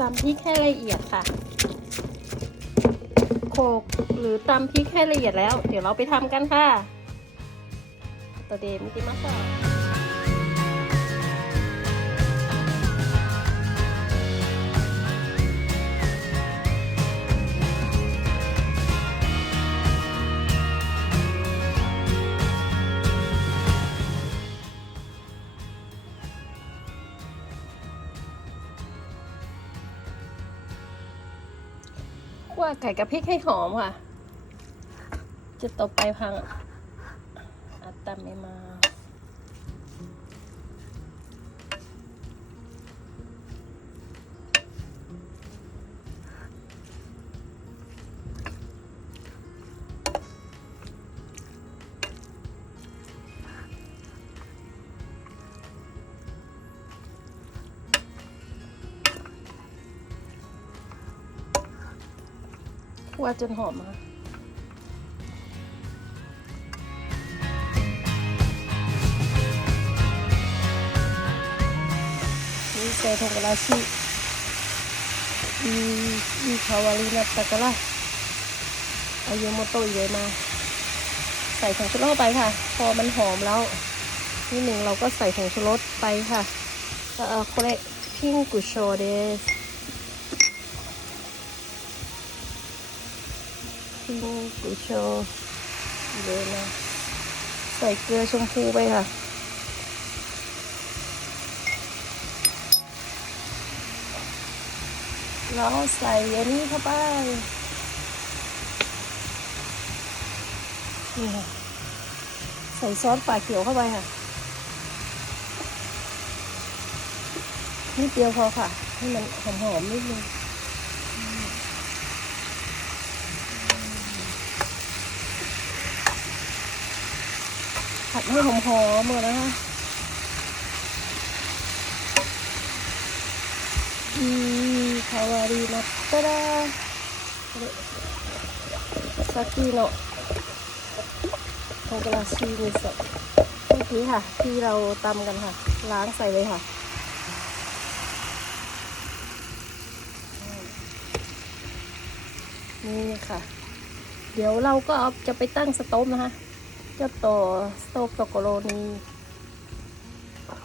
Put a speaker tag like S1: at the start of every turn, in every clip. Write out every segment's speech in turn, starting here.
S1: ตำพริกให้ละเอียดค่ะ โขลกหรือตำพริกให้ละเอียดแล้ว เดี๋ยวเราไปทำกันค่ะตัวเดมิติมาสคั่ วไก่กับพริกให้หอมค่ะ จะตบไปพังอัตตาไม่มา คั่วจนหอมค่ะนี่ใส่ทงกะลาชิอีอีคาวารีนัตตะกะละอายโมโตะเยอะมา ใส่ผงชูรสเข้าไปค่ะ พอมันหอมแล้วนิดหนึ่งเราก็ใส่ผงชูรสไปค่ะก็เอาโคเรพิงกุโชเดสพิงกุโชเยอะนะใส่เกลือชมพูไปค่ะ แล้วใส่อันนี้เข้าไปนี่ค่ะใส่ซอสปลาเขียวเข้าไปค่ะนิดเดียวพอค่ะ ให้มันหอมๆนิดนึงผัดให้หอมๆหมดนะคะ いい香りになったらこれさっきのトงกระชีมิโซะเมื่อกี้ค่ะ ที่เราตำกันค่ะ ล้างใส่เลยค่ะ นี่ค่ะ เดี๋ยวเราก็เอาจะไปตั้งสโต๊ฟนะคะ ちょっとストーブところに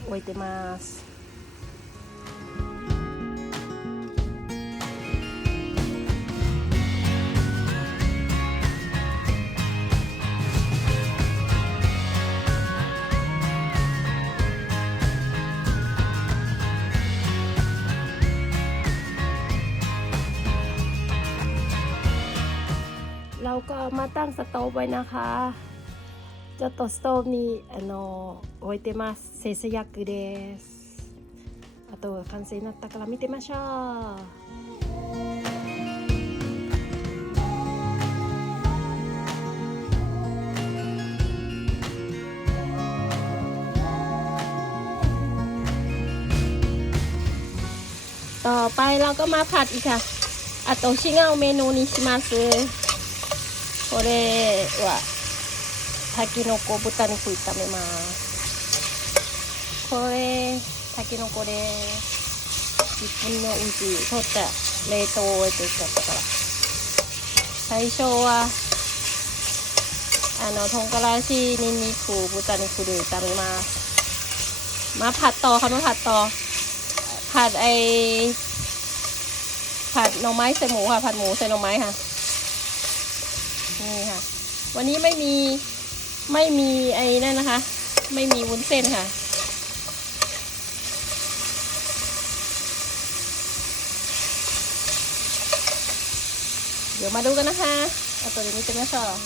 S1: 置いてます。เราก็มาตั้งสต๊บไว้นะคะ ちょっとストーブにあの置いてます節約ですあとは完成になったから見てみましょうต่อไปเราก็มาผัดอีกค่ะあと違うメニューにしますこれは たけのこ豚肉炒めますこれたけのこです1分のうち取った冷凍を置いてきちゃったから最初はあのとんからしにんにく豚肉で炒めますมาผัดต่อค่ะมาผัดต่อ ผัดไอ ผัดหน่อไม้ใส่หมูค่ะ ผัดหมูใส่หน่อไม้ค่ะ นี่ค่ะ วันนี้ไม่มี ไม่มีไอ้นั่นนะคะ ไม่มีวุ้นเส้นค่ะ เดี๋ยวมาดูกันนะคะเอาตัวนี้เป็นกระสอบ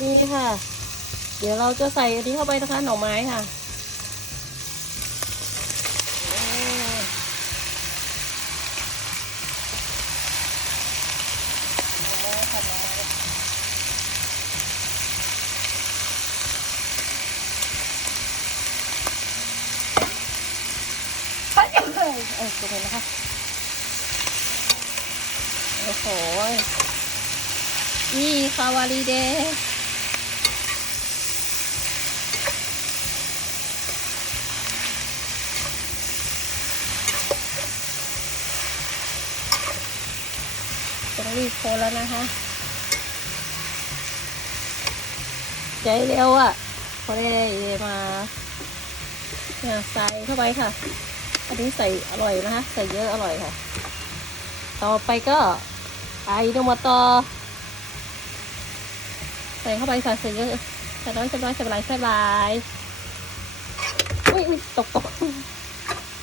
S1: นี่ค่ะ เดี๋ยวเราจะใส่อันนี้เข้าไปนะคะหน่อไม้ค่ะ เออตรงนะคะ โอ้โหนี่คาวารีเด รีบโคแล้วนะคะใจเร็วอะพอได้มาเนี่ยใส่เข้าไปค่ะ อันนี้ใส่อร่อยนะคะ ใส่เยอะอร่อยค่ะ ต่อไปก็ไอโนมาตอใส่เข้าไปค่ะใส่เยอะใส่น้อยใส่น้อยใส่หลไยใส่หลายอุ้ตกตก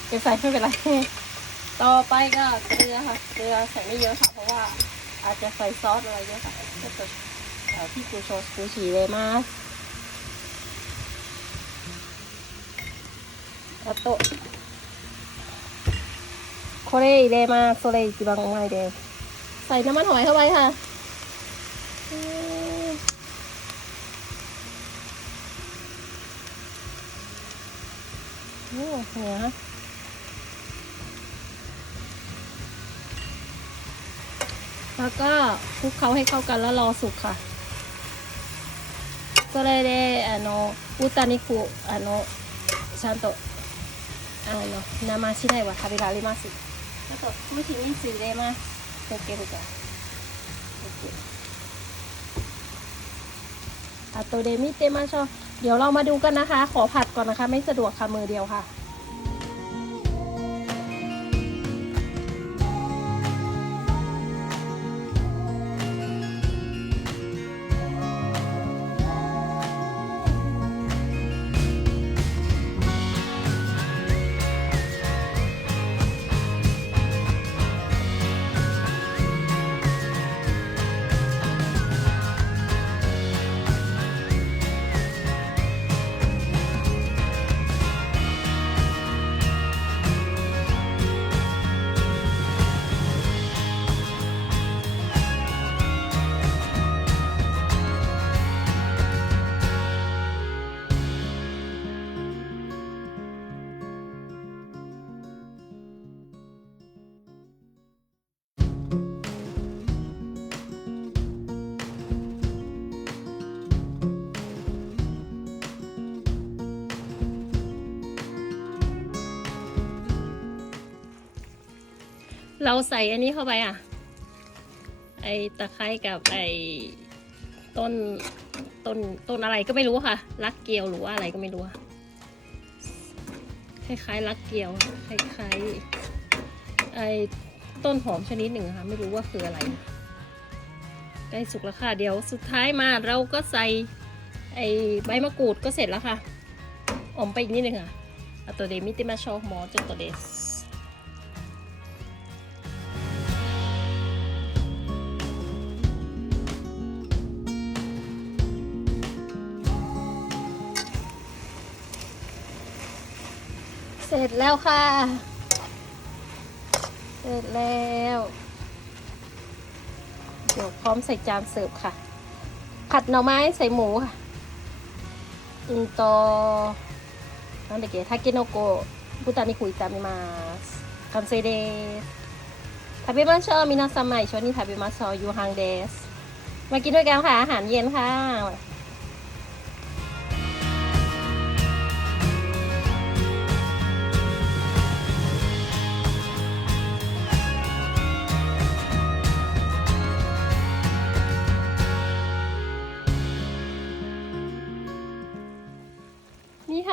S1: เก็บใส่ไม่เป็นไร ต่อไปก็เกลือค่ะเกลือใส่ไม่เยอะค่ะเพราะว่า อาจจะใส่ซอสอะไรเยอะค่ะก็จะเอ่อที่กูโชว์กูฉีเลยมาあとこれ入れますそれ一番うまいですใส่น้ำมันหอยเข้าไปค่ะอืมโอ้เห แล้วก็คลุกเคล้าให้เข้ากันแล้วรอสุกค่ะそれであの豚肉あのちゃんとあの生しないは食べられますあと少し水入れます溶けるからあとで見てみましょうเดี๋ยวเรามาดูกันนะคะ ขอผัดก่อนนะคะ ไม่สะดวกค่ะมือเดียวค่ะ เราใส่อันนี้เข้าไปอ่ะ ไอตะไคร้กับไอต้นต้นต้นอะไรก็ไม่รู้ค่ะ รักเกียวหรือว่าอะไรก็ไม่รู้อะคล้ายๆรักเกียวคล้ายๆไอต้นหอมชนิดหนึ่งอะค่ะ ไม่รู้ว่าคืออะไรใกล้สุกแล้วค่ะ เดี๋ยวสุดท้ายมาเราก็ใส่ไอใบมะกรูดก็เสร็จแล้วค่ะอมไปอีกนิดนึงค่ะあとで見てみましょうもうちょっとです ร็จแล้วค่ะ เสร็จแล้ว เดี๋ยวพร้อมใส่จานเสิร์ฟค่ะ ผัดหน่อไม้ใส่หมูค่ะอืมต่อなんだっけ、タケノコ、豚肉炒めます。完成です。食べましょう。皆様一緒に食べましょう。夕飯です。มากินด้วยกันค่ะ อาหารเย็นค่ะ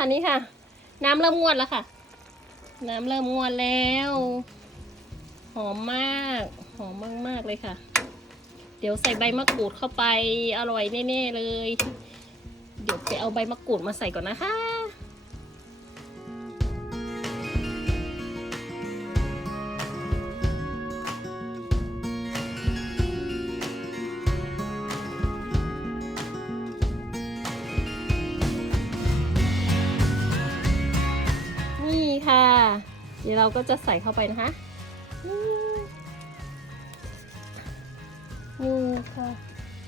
S1: ค่ะนี่ค่ะ น้ำเริ่มงวดแล้วค่ะ น้ำเริ่มงวดแล้ว หอมมาก หอมมากมากเลยค่ะ เดี๋ยวใส่ใบมะกรูดเข้าไปอร่อยแน่ๆเลย เดี๋ยวไปเอาใบมะกรูดมาใส่ก่อนนะคะ เดี๋ยวเราก็จะใส่เข้าไปนะคะอืมนี่ค่ะ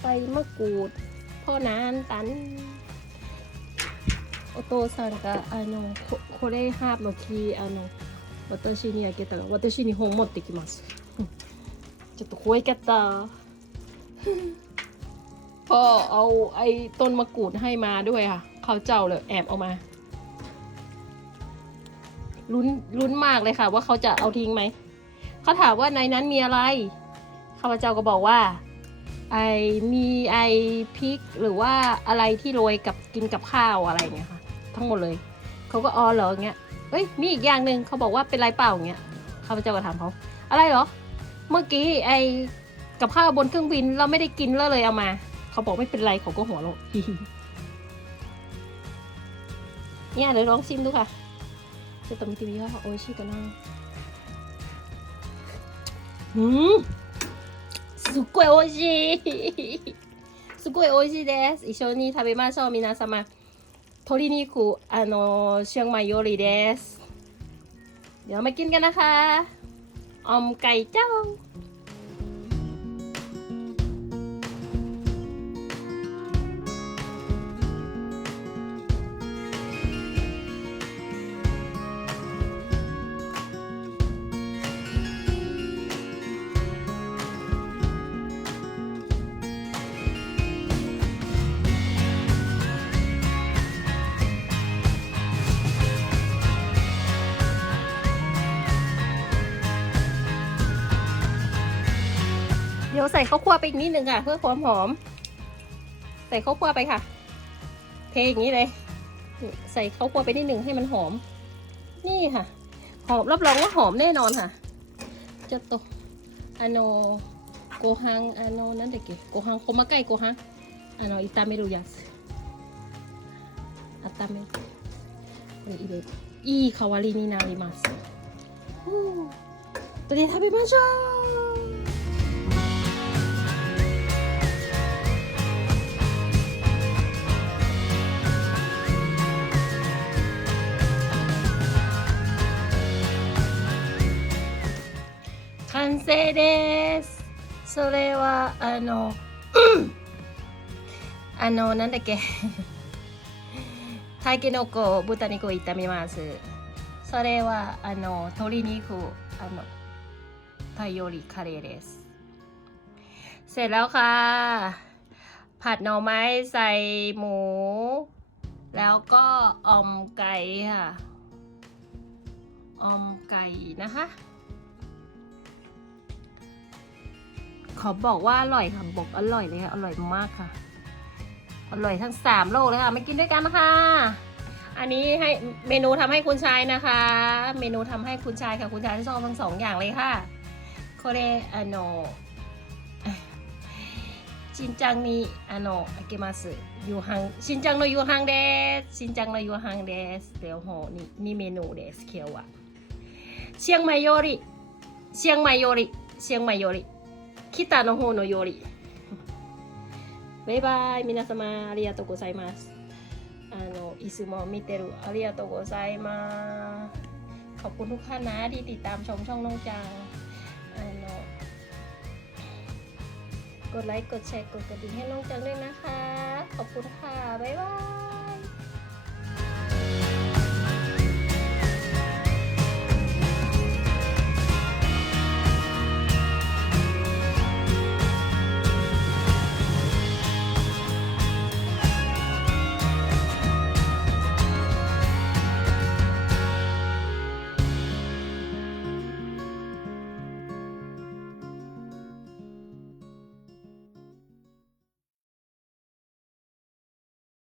S1: ใบมะกรูดพ่อนานตัน お父さんがあのここれハーブの木あの私にあげたら私に本持ってきます。うん ちょっと怖いかったพ่อเอาไอ้ต้นมะกรูดให้มาด้วยค่ะ เขาเจ้าเลยแอบเอามา ลุ้นลุ้นมากเลยค่ะ ว่าเขาจะเอาทิ้งไหม เขาถามว่าในนั้นมีอะไร ข้าพเจ้าก็บอกว่า ไอมีไอพริกหรือว่าอะไรที่โรยกับกินกับข้าวอะไรเงี้ยค่ะ ทั้งหมดเลย เขาก็อ๋อเหรอเงี้ย เอ้ย มีอีกอย่างหนึ่งเขาบอกว่าเป็นไรเปล่าเงี้ย ข้าพเจ้าก็ถามเขา อะไรเหรอ เมื่อกี้ไอกับข้าวบนเครื่องบินเราไม่ได้กินแล้วเลยเอามา เขาบอกไม่เป็นไรเขาก็หัวเราะเนี่ยเดี๋ยวลองชิมดูค่ะ จะต้มกิมย่าโอชิกันนะอืมすっごい美味しいすごい美味しいです一緒に食べましょう皆様鶏肉あのเชียงใหม่โยริですเดี๋ยวมากินกันนะคะออมไก่เจ้า ส่ข้าวคั่วไปอีกนิดนึงค่ะ เพื่อความหอม ใส่ข้าวคั่วไปค่ะ เทอย่างนี้เลย ใส่ข้าวคั่วไปนิดนึงให้มันหอม นี่ค่ะ หอมรับรองว่าหอมแน่นอนค่ะจะโตあのご飯あのなんだっけご飯細かいご飯あの炒めるやつ温めてこれ入れるいい香りになりますふうで食べましょう 完成ですそれはあのあのなんだっけたけのこ豚肉を炒めますそれはあの鶏肉あのタイよりカレーですเสร็จแล้วค่ะ ผัดหน่อไม้ใส่หมู แล้วก็ออมไก่ค่ะออมไก่นะคะ ขอบอกว่าอร่อยค่ะบอกอร่อยเลยค่ะอร่อยมากค่ะ อร่อยทั้งสามโลกเลยค่ะมากินด้วยกันนะคะ อันนี้ให้เมนูทำให้คุณชายนะคะ เมนูทำให้คุณชายค่ะคุณชายที่ชอบทั้งสองอย่างเลยค่ะโคเรあのしんちゃんにあのあげます夕飯しんちゃんの夕飯ですしんちゃんの夕飯です両方に2メニューです今日はเชียงใหม่よりเชียงใหม่よりเชียงใหม่ より北の方のよりバイバイ皆様ありがとうございますあのいつも見てるありがとうございますขอบคุณทุกท่านนะที่ติดตามชมช่องน้องจังあのกดไลค์กดแชร์กดกระดิ่งให้น้องจังด้วยนะคะ ขอบคุณค่ะ บ๊ายบาย